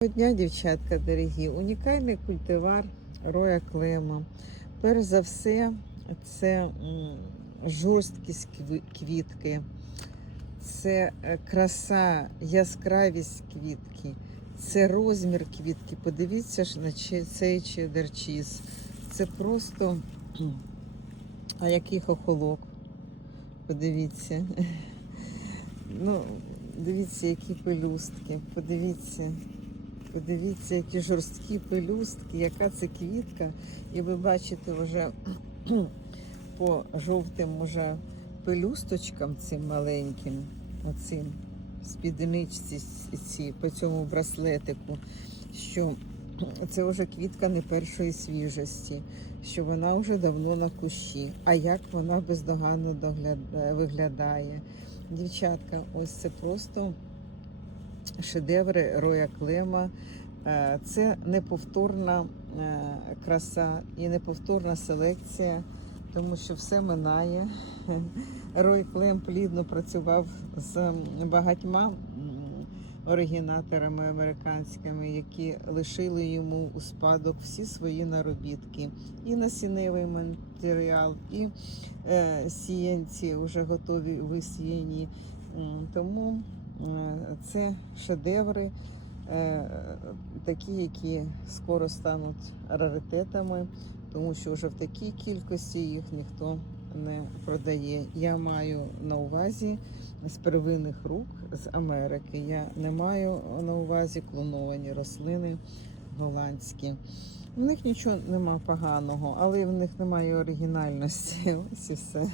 Доброго дня, дівчатка дорогі. Унікальний культивар Роя Клема. Перш за все, це жорсткість квітки, це е, краса, яскравість квітки, це розмір квітки. Подивіться ж на цей чедерчіз. Це просто а який хохолок. Подивіться. Ну, дивіться, які пелюстки. Подивіться. Подивіться, які жорсткі пелюстки, яка це квітка. І ви бачите вже по жовтим уже пелюсточкам цим маленьким, оцим спідничці ці, по цьому браслетику, що це вже квітка не першої свіжості, що вона вже давно на кущі. А як вона бездоганно догляда- виглядає. Дівчатка, ось це просто шедеври Роя Клема. Е, Це неповторна е, краса і неповторна селекція, тому що все минає. Рой Клем плідно працював з багатьма оригінаторами американськими, які лишили йому у спадок всі свої наробітки. І насінневий матеріал, і е, сіянці вже готові висіяні. Тому Це шедеври, е, такі, які скоро стануть раритетами, тому що вже в такій кількості їх ніхто не продає. Я маю на увазі з первинних рук з Америки. Я не маю на увазі клоновані рослини голландські. В них нічого нема поганого, але в них немає оригінальності. Ось і все.